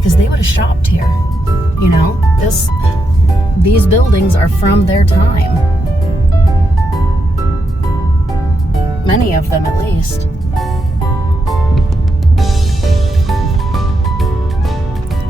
because they would have shopped here. You know, these buildings are from their time. Many of them, at least.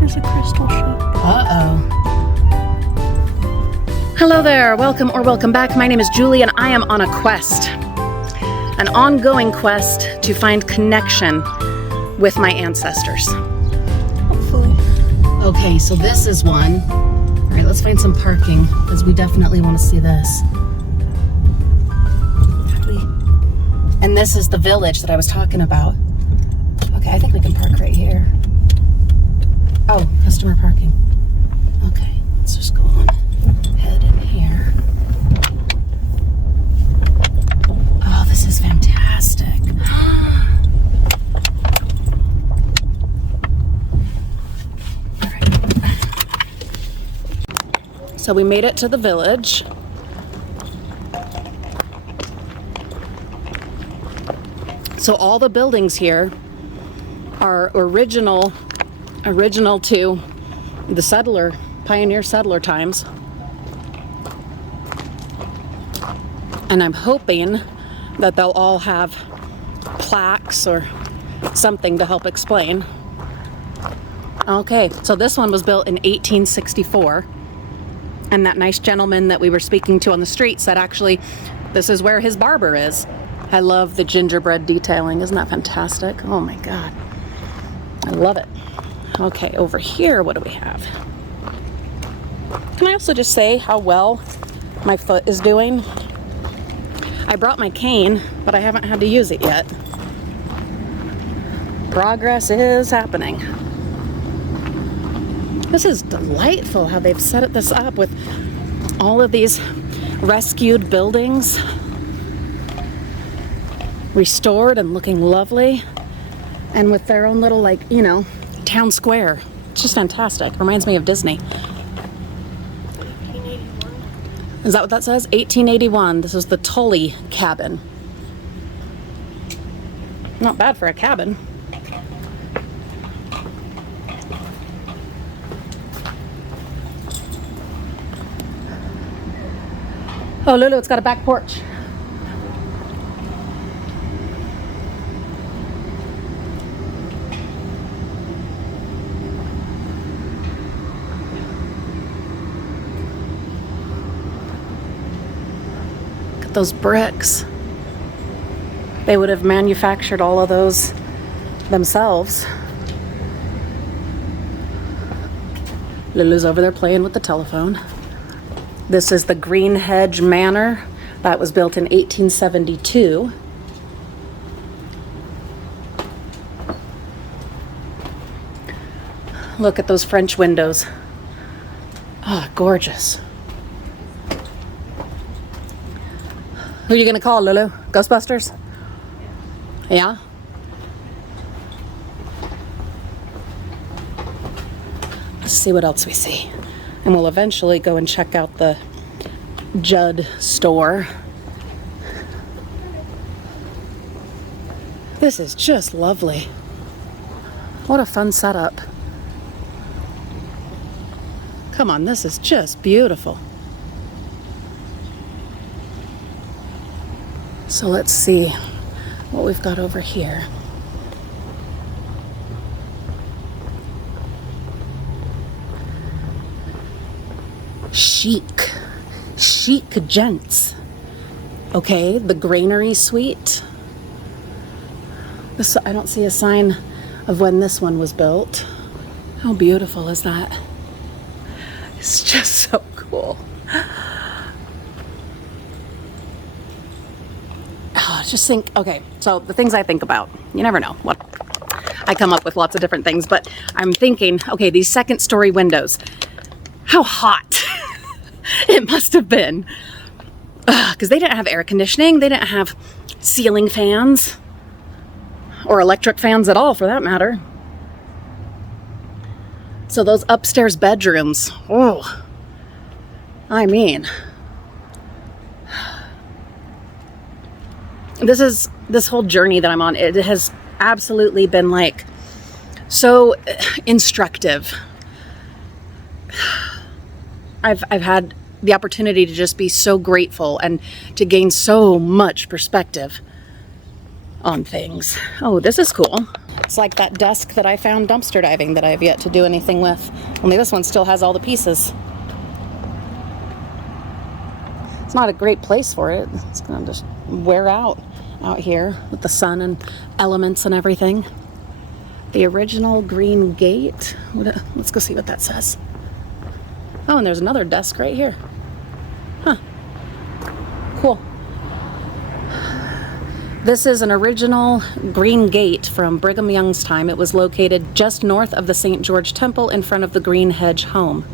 There's a crystal shop. Uh-oh. Hello there, welcome back. My name is Julie and I am on a quest. An ongoing quest to find connection with my ancestors. Hopefully. Okay, so this is one. All right, let's find some parking because we definitely want to see this. And this is the village that I was talking about. Okay, I think we can park right here. Oh, customer parking. Okay, let's just go on ahead in here. Oh, this is fantastic. All right. So we made it to the village. So all the buildings here are original to the pioneer settler times. And I'm hoping that they'll all have plaques or something to help explain. Okay, so this one was built in 1864. And that nice gentleman that we were speaking to on the street said actually, this is where his barber is. I love the gingerbread detailing. Isn't that fantastic? Oh my God. I love it. Okay, over here, what do we have? Can I also just say how well my foot is doing? I brought my cane, but I haven't had to use it yet. Progress is happening. This is delightful how they've set this up with all of these rescued buildings. Restored and looking lovely, and with their own little, like, you know, town square. It's just fantastic. Reminds me of Disney. 1881. Is that what that says? 1881. This is the Tully cabin. Not bad for a cabin. Oh, Lulu, it's got a back porch. Those bricks. They would have manufactured all of those themselves. Lulu's over there playing with the telephone. This is the Green Hedge Manor that was built in 1872. Look at those French windows. Ah, gorgeous. Who are you gonna call, Lulu? Ghostbusters? Yeah? Let's see what else we see. And we'll eventually go and check out the Judd Store. This is just lovely. What a fun setup. Come on, this is just beautiful. So let's see what we've got over here. Chic gents. Okay, the granary suite. This, I don't see a sign of when this one was built. How beautiful is that? It's just so cool. Just think, okay, so the things I think about, you never know what I come up with, lots of different things, but I'm thinking, okay, these second story windows, how hot it must have been, because they didn't have air conditioning, they didn't have ceiling fans or electric fans at all for that matter. So those upstairs bedrooms, oh, I mean, this whole journey that I'm on, it has absolutely been like so instructive. I've had the opportunity to just be so grateful and to gain so much perspective on things. Oh, this is cool. It's like that desk that I found dumpster diving that I have yet to do anything with. Only this one still has all the pieces. It's not a great place for it. It's gonna just wear out here with the sun and elements and everything. The original green gate. Let's go see what that says. Oh, and there's another desk right here. Huh. Cool. This is an original green gate from Brigham Young's time. It was located just north of the St. George Temple in front of the Green Hedge home.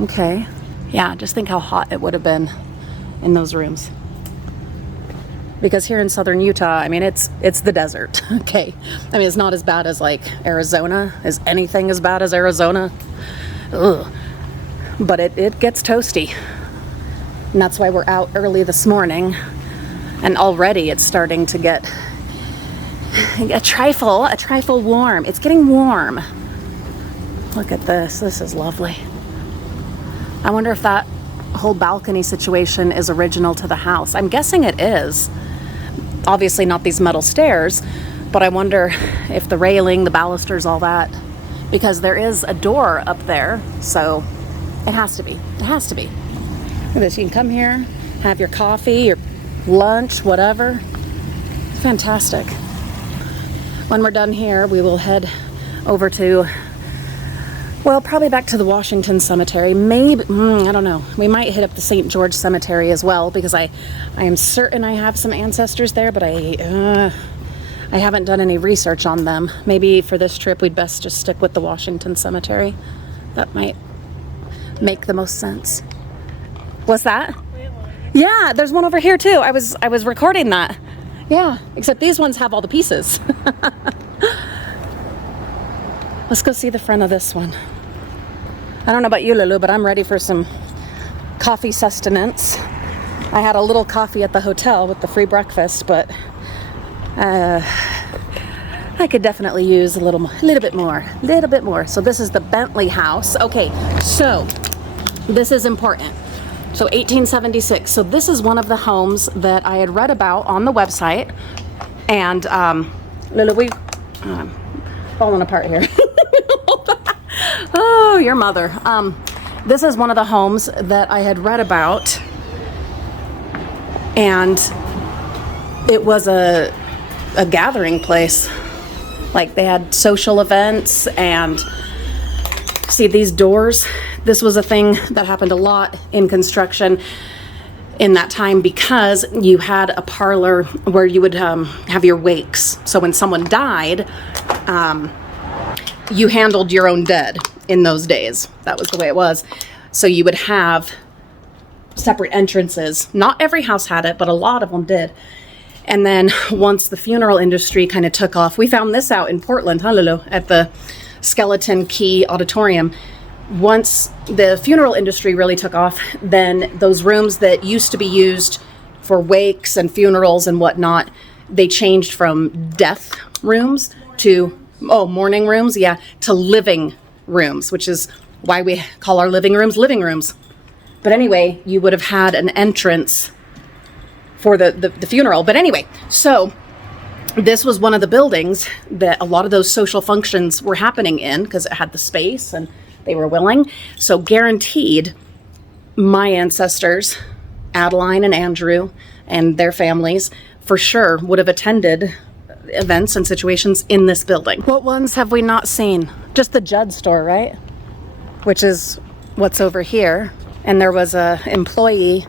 Okay. Yeah, just think how hot it would have been in those rooms. Because here in southern Utah, I mean, it's the desert, okay? I mean, it's not as bad as like Arizona. Is anything as bad as Arizona? Ugh. But it gets toasty. And that's why we're out early this morning. And already it's starting to get a trifle warm. It's getting warm. Look at this. This is lovely. I wonder if that whole balcony situation is original to the house. I'm guessing it is. Obviously not these metal stairs, but I wonder if the railing, the balusters, all that, because there is a door up there, so it has to be. It has to be. Look at this. You can come here, have your coffee, your lunch, whatever. It's fantastic. When we're done here, we will head over to, well, probably back to the Washington Cemetery. Maybe, I don't know. We might hit up the St. George Cemetery as well, because I am certain I have some ancestors there, but I haven't done any research on them. Maybe for this trip, we'd best just stick with the Washington Cemetery. That might make the most sense. What's that? Yeah, there's one over here too. I was recording that. Yeah, except these ones have all the pieces. Let's go see the front of this one. I don't know about you, Lulu, but I'm ready for some coffee sustenance. I had a little coffee at the hotel with the free breakfast, but I could definitely use a little bit more. So this is the Bentley house. Okay, so this is important. So 1876. So this is one of the homes that I had read about on the website. And Lulu, we've fallen apart here. Oh, your mother. This is one of the homes that I had read about. And it was a gathering place. Like they had social events, and see these doors. This was a thing that happened a lot in construction in that time, because you had a parlor where you would have your wakes. So when someone died, you handled your own dead in those days. That was the way it was. So you would have separate entrances. Not every house had it, but a lot of them did. And then once the funeral industry kind of took off, we found this out in Portland, Lulu, at the Skeleton Key Auditorium. Once the funeral industry really took off, then those rooms that used to be used for wakes and funerals and whatnot, they changed from death rooms to, mourning rooms, to living rooms, which is why we call our living rooms. But anyway, you would have had an entrance for the funeral. But anyway, so this was one of the buildings that a lot of those social functions were happening in, because it had the space and they were willing. So guaranteed, my ancestors, Adeline and Andrew and their families, for sure would have attended events and situations in this building. What ones have we not seen? Just the Judd Store, right? Which is what's over here. And there was a employee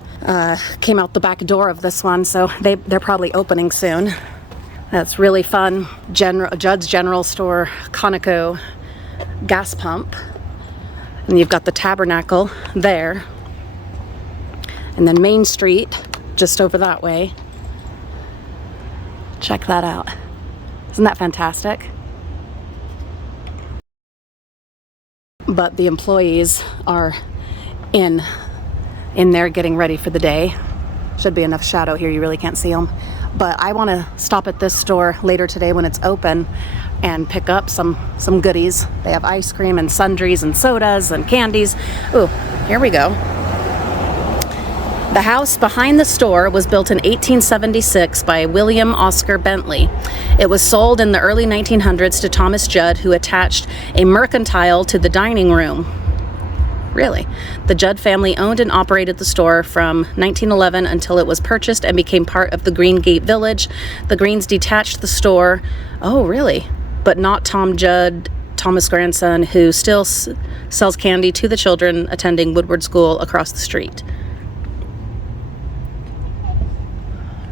came out the back door of this one, so they're probably opening soon. That's really fun. Judd's General Store, Conoco gas pump. And you've got the tabernacle there. And then Main Street, just over that way. Check that out. Isn't that fantastic? But the employees are in there getting ready for the day. Should be enough shadow here, you really can't see them. But I want to stop at this store later today when it's open and pick up some goodies. They have ice cream and sundries and sodas and candies. Ooh, here we go. The house behind the store was built in 1876 by William Oscar Bentley. It was sold in the early 1900s to Thomas Judd, who attached a mercantile to the dining room. Really? The Judd family owned and operated the store from 1911 until it was purchased and became part of the Green Gate Village. The Greens detached the store. Oh, really? But not Tom Judd, Thomas' grandson, who still sells candy to the children attending Woodward School across the street.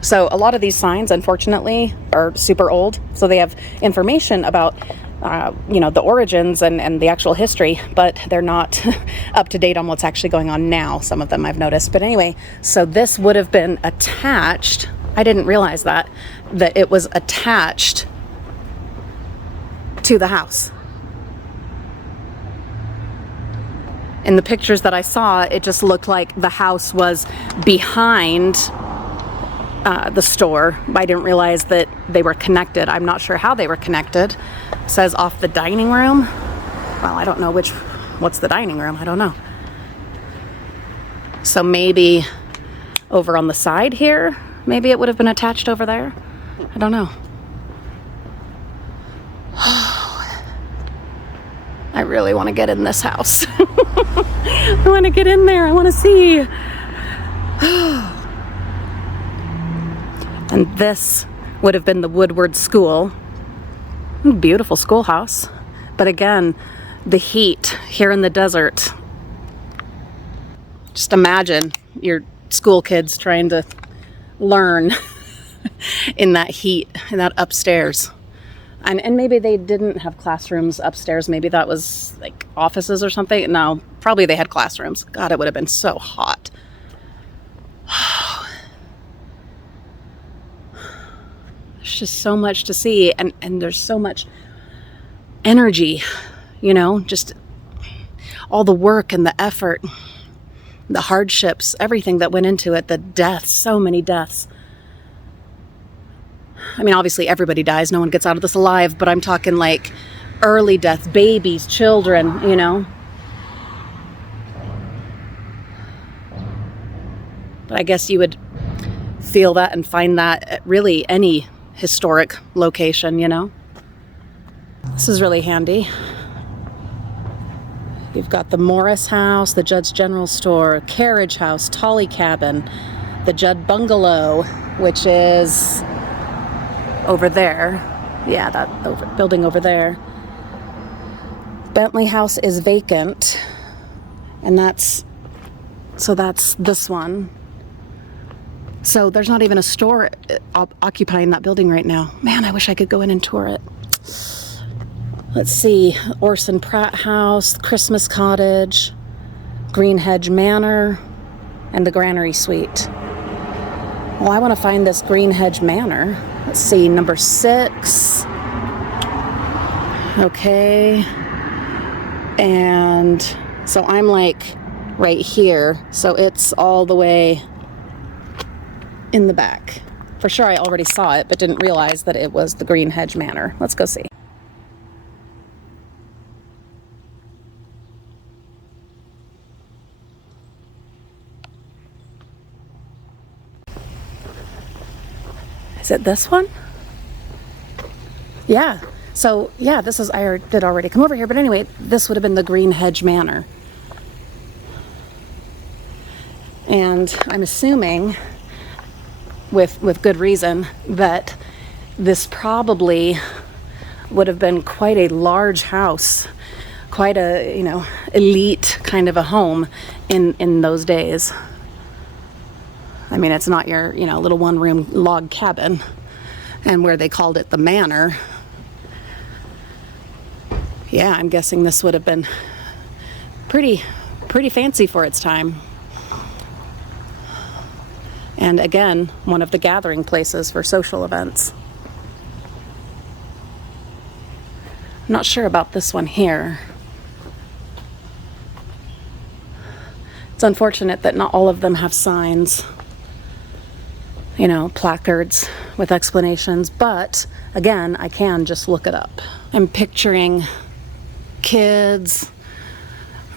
So a lot of these signs, unfortunately, are super old. So they have information about, the origins and the actual history, but they're not up to date on what's actually going on now. Some of them I've noticed. But anyway, so this would have been attached. I didn't realize that it was attached to the house. In the pictures that I saw, it just looked like the house was behind the store. I didn't realize that they were connected. I'm not sure how they were connected. It says off the dining room. Well, I don't know what's the dining room. I don't know. So maybe over on the side here, maybe it would have been attached over there. I don't know. I really want to get in this house. I want to get in there. I want to see. And this would have been the Woodward School. Beautiful schoolhouse. But again, the heat here in the desert. Just imagine your school kids trying to learn in that heat, in that upstairs. And maybe they didn't have classrooms upstairs. Maybe that was like offices or something. No, probably they had classrooms. God, it would have been so hot. There's just so much to see, and there's so much energy, just all the work and the effort, the hardships, everything that went into it, the deaths, so many deaths. I mean, obviously everybody dies, no one gets out of this alive, but I'm talking like early deaths, babies, children, But I guess you would feel that and find that at really any historic location, This is really handy. You've got the Morris House, the Judd's General Store, Carriage House, Tolly Cabin, the Judd Bungalow, which is over there. Yeah, that building over there. Bentley House is vacant, and that's this one. So there's not even a store occupying that building right now. Man, I wish I could go in and tour it. Let's see. Orson Pratt House, Christmas Cottage, Green Hedge Manor, and the Granary Suite. Well, I want to find this Green Hedge Manor. Let's see, number 6. Okay. And so I'm like right here. So it's all the way in the back. For sure I already saw it, but didn't realize that it was the Green Hedge Manor. Let's go see. Is it this one? Yeah. So, yeah, this is, I did already come over here, but anyway, this would have been the Green Hedge Manor. And I'm assuming, with good reason, that this probably would have been quite a large house, quite a, elite kind of a home in those days. I mean, it's not your, little one-room log cabin, and where they called it the manor. Yeah, I'm guessing this would have been pretty fancy for its time. And again, one of the gathering places for social events. I'm not sure about this one here. It's unfortunate that not all of them have signs. you know, placards with explanations, but again, I can just look it up. I'm picturing kids,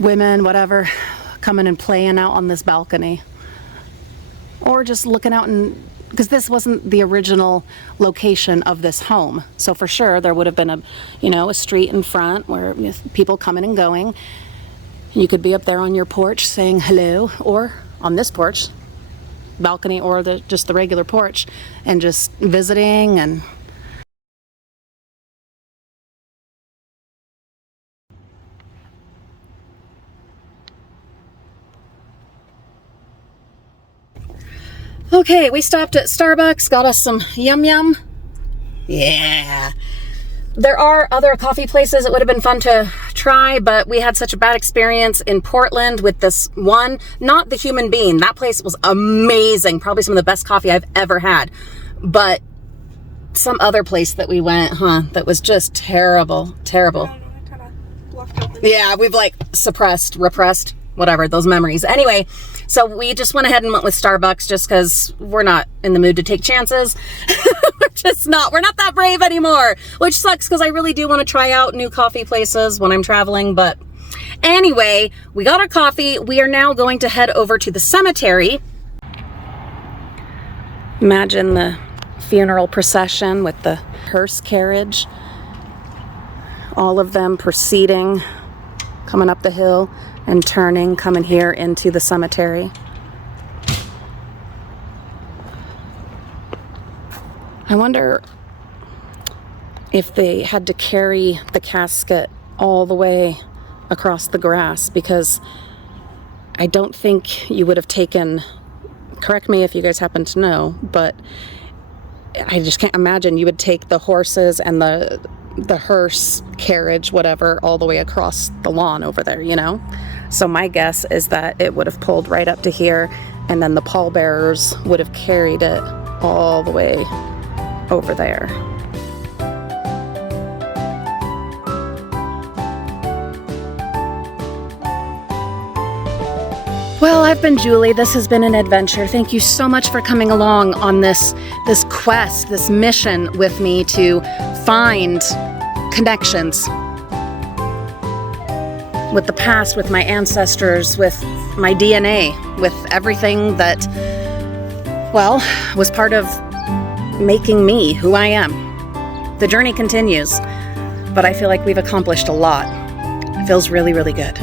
women, whatever, coming and playing out on this balcony. Or just looking out, and because this wasn't the original location of this home. So for sure there would have been a street in front where people coming and going. You could be up there on your porch saying hello, or on this porch, balcony, or just the regular porch, and just visiting. And okay, we stopped at Starbucks, got us some yum yum. Yeah. There are other coffee places it would have been fun to try, but we had such a bad experience in Portland with this one. Not the Human Bean. That place was amazing. Probably some of the best coffee I've ever had. But some other place that we went, that was just terrible. Terrible. Yeah, we've like repressed, whatever, those memories. Anyway, so we just went ahead and went with Starbucks just because we're not in the mood to take chances. We're not that brave anymore, which sucks because I really do want to try out new coffee places when I'm traveling. But anyway, we got our coffee. We are now going to head over to the cemetery. Imagine the funeral procession with the hearse carriage. All of them proceeding, coming up the hill and turning, coming here into the cemetery. I wonder if they had to carry the casket all the way across the grass, because I don't think you would have taken, correct me if you guys happen to know, but I just can't imagine you would take the horses and the hearse carriage, whatever, all the way across the lawn over there, you know? So my guess is that it would have pulled right up to here, and then the pallbearers would have carried it all the way over there. Well, I've been Julie. This has been an adventure. Thank you so much for coming along on this quest, this mission with me to find connections with the past, with my ancestors, with my DNA, with everything that, well, was part of making me who I am. The journey continues, but I feel like we've accomplished a lot. It feels really, really good.